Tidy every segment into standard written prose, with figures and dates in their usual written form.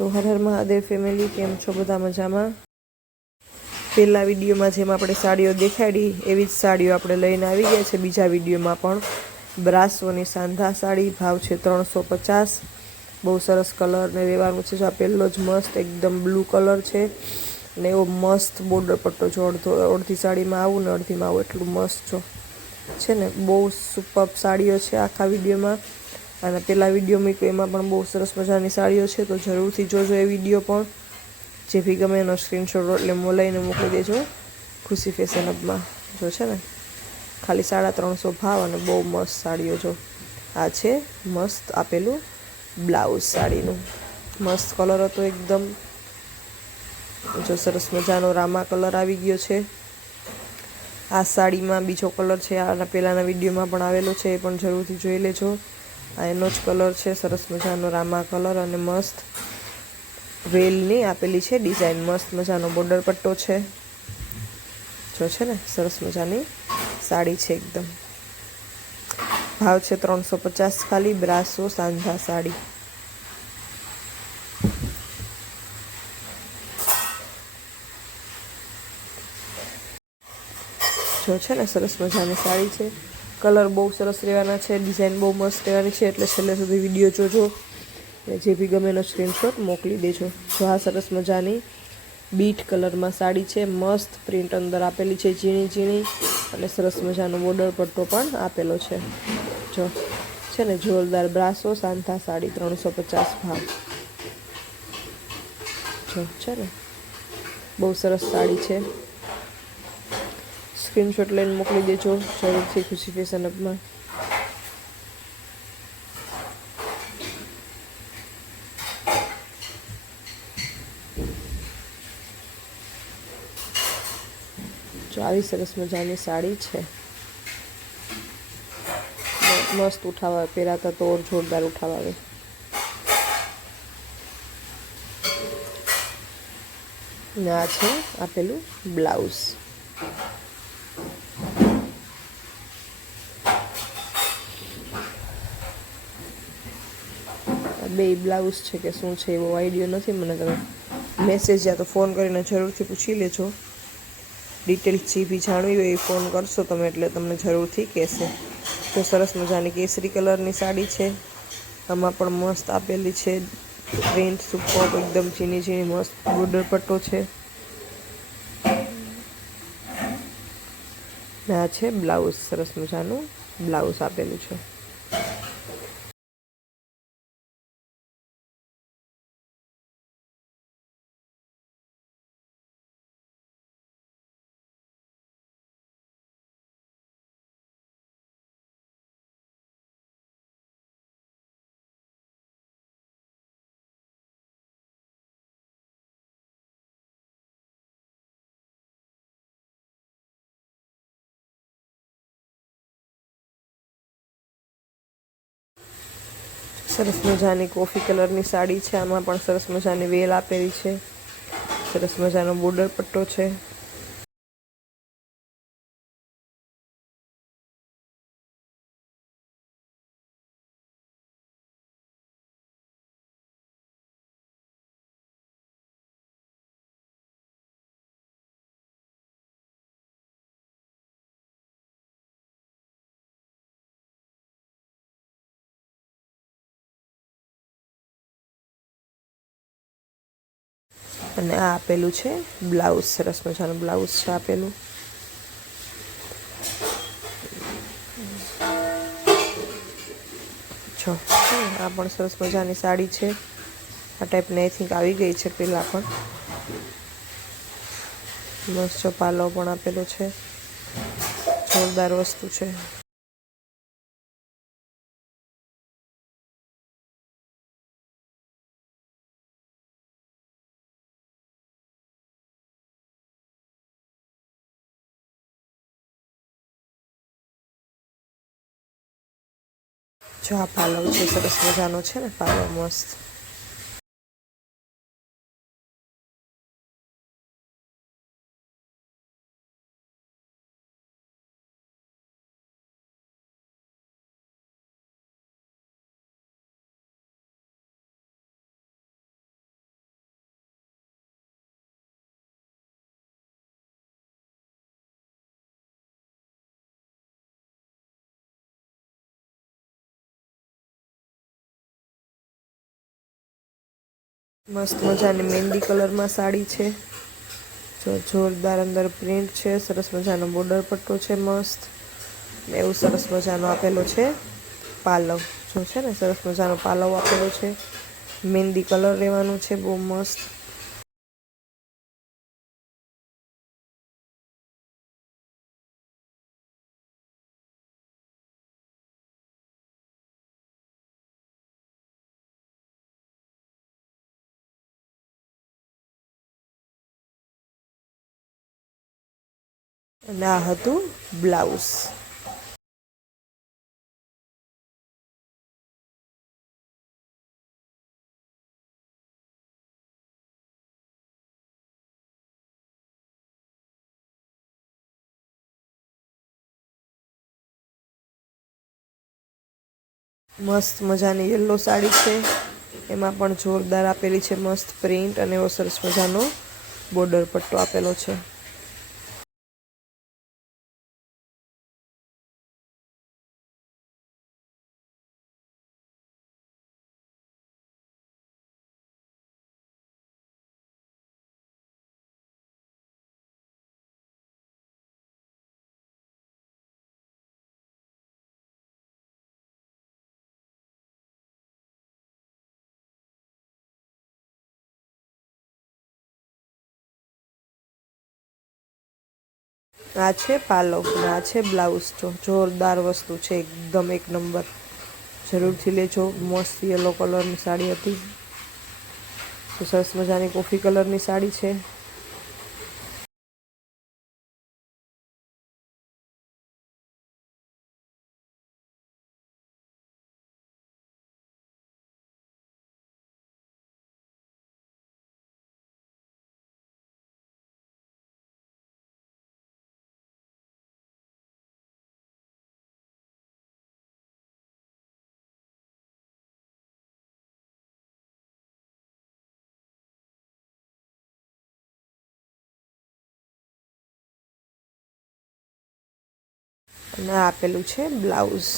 તો હર હર મહાદેવ ફેમિલી, કેમ છો બધા મજામાં? પહેલા વિડીયોમાં જેમ આપણે સાડીઓ દેખાડી એવી જ સાડીઓ આપણે લઈને આવી ગયા છે બીજા વિડીયોમાં પણ. બ્રાસોની સાંધા સાડી, ભાવ છે 350. બહુ સરસ કલર ને રહેવાનું છે. જો આ પહેલો જ મસ્ત એકદમ બ્લુ કલર છે ને એવો મસ્ત બોર્ડર પટ્ટો જો અડધી સાડીમાં આવું ને અડધીમાં આવું, એટલું મસ્ત જો છે ને. બહુ સુપર સાડીઓ છે આખા વિડીયોમાં. અને પહેલાં વિડીયો મૂક્યો એમાં પણ બહુ સરસ મજાની સાડીઓ છે, તો જરૂરથી જોજો એ વિડીયો પણ. જે બી ગમે એનો સ્ક્રીનશોટ એટલે લઈને મોકલી દેજો ખુશી ફેશન હબમાં. જો છે ને ખાલી 350 ભાવ અને બહુ મસ્ત સાડીઓ. જો આ છે મસ્ત આપેલું બ્લાઉઝ સાડીનું, મસ્ત કલર હતો એકદમ. જો સરસ મજાનો રામા કલર આવી ગયો છે. આ સાડીમાં બીજો કલર છે, આના પહેલાંના વિડીયોમાં પણ આવેલો છે, એ પણ જરૂરથી જોઈ લેજો. આ એનો જ કલર છે, સરસ મજાનો રામા કલર અને મસ્ત વેલની આપેલી છે ડિઝાઇન. મસ્ત મજાનો બોર્ડર પટ્ટો છે. જો છે ને સરસ મજાની સાડી છે એકદમ. ભાવ છે 350 ખાલી. બ્રાસો સાંધા સાડી. જો છે ને સરસ મજાની સાડી છે. કલર બહુ સરસ રહેવાના છે, ડિઝાઇન બહુ મસ્ત રહેવાની છે, એટલે છેલ્લે સુધી વિડીયો જોજો. જે બી ગમે એનો સ્ક્રીનશોટ મોકલી દેજો. જો આ સરસ મજાની બીટ કલરમાં સાડી છે. મસ્ત પ્રિન્ટ અંદર આપેલી છે ઝીણી ઝીણી, અને સરસ મજાનો બોર્ડર પટ્ટો પણ આપેલો છે. જો છે ને જોરદાર બ્રાસો સાંધા સાડી 350 ભાવ. જો છે ને બહુ સરસ સાડી છે. સ્ક્રીનશોટ લઈને મોકલી દેજો જરૂરથી ખુશી ફેશન હબમાં. જો આવી સરસ મજાની સાડી છે. મસ્ત ઉઠાવા પહેરાતા તો ઓર જોરદાર ઉઠાવ આવે. ને આ છે આપેલું બ્લાઉઝ. બે બ્લાઉઝ છે કે શું છે એવો આઈડિયો નથી મને. તમે મેસેજ યા તો ફોન કરીને જરૂરથી પૂછી લેજો. ડિટેલ્સ જે બી જાણવી હોય એ ફોન કરશો તમે એટલે તમને જરૂરથી કહેશે. તો સરસ મજાની કેસરી કલરની સાડી છે. આમાં પણ મસ્ત આપેલી છે પ્રિન્ટ સુપર એકદમ ઝીણી ઝીણી મસ્ત બોર્ડર પટ્ટો છે. ને આ છે બ્લાઉઝ, સરસ મજાનું બ્લાઉઝ આપેલું છે. સરસ મજાની કોફી કલરની સાડી છે. આમાં પણ સરસ મજાની વેલ આપેલી છે. સરસ મજાનો બોર્ડર પટ્ટો છે. અને આ આપેલું છે બ્લાઉઝ, સરસ મજાનું બ્લાઉઝ છે આપેલું. જો આ પણ સરસ મજાની સાડી છે. આ ટાઈપની આઈ થિંક આવી ગઈ છે પહેલાં પણ. મસ્ત પાલો પણ આપેલો છે. જોરદાર વસ્તુ છે. જો આ પાલવ છે સરસ મજાનો છે ને પાલવ મસ્ત. મસ્ત મજાની મહેંદી કલરમાં સાડી છે, જો જોરદાર અંદર પ્રિન્ટ છે, સરસ મજાનો બોર્ડર પટ્ટો છે મસ્ત, એવું સરસ મજાનો આપેલો છે પાલવ, જો છે ને સરસ મજાનો પાલવ આપેલો છે, મહેંદી કલર રહેવાનું છે બહુ મસ્ત. અને આ હતું બ્લાઉઝ. મસ્ત મજાની યલો સાડી છે, એમાં પણ જોરદાર આપેલી છે મસ્ત પ્રિન્ટ અને એવો સરસ મજાનો બોર્ડર પટ્ટો આપેલો છે. આ છે પાલવ અને આ છે બ્લાઉઝ. જો જોરદાર વસ્તુ છે, એકદમ એક નંબર. જરૂરથી લેજો. મસ્ત યલો કલરની સાડી હતી, તો સરસ મજાની કોફી કલરની સાડી છે. અને આપેલું છે blouse.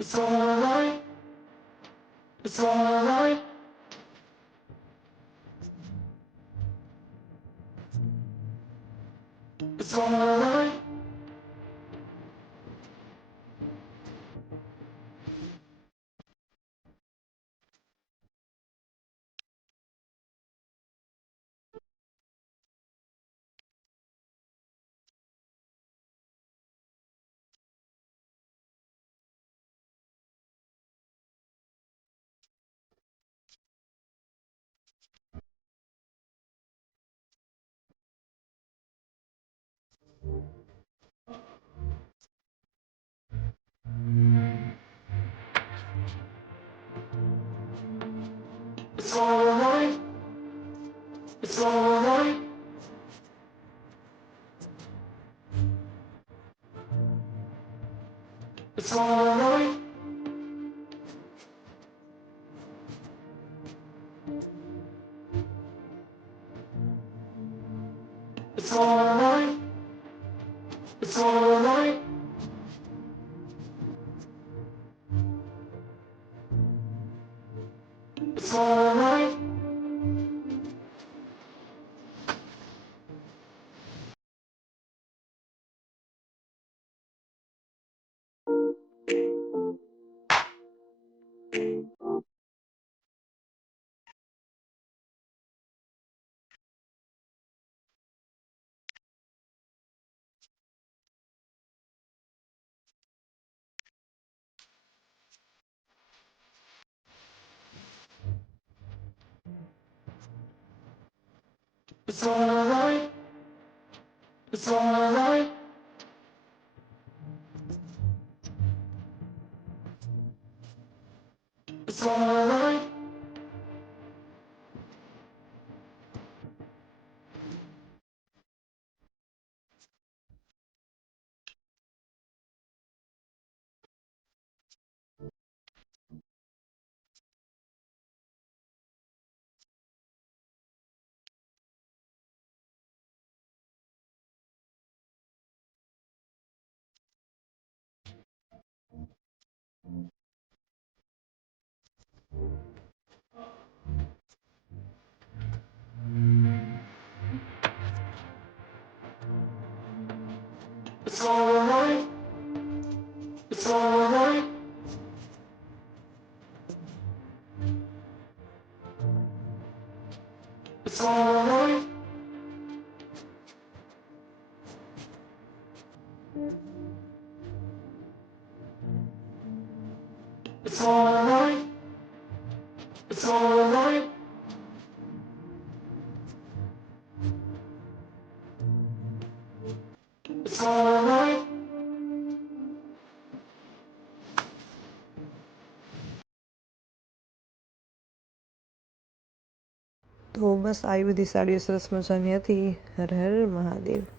It's alright, it's alright. It's alright. It's alright. It's alright. It's alright. It's alright. It's alright. It's alright. It's alright. It's alright. It's alright. તો બસ આવી બધી સાડીઓ સરસ મજાની હતી. હર હર મહાદેવ.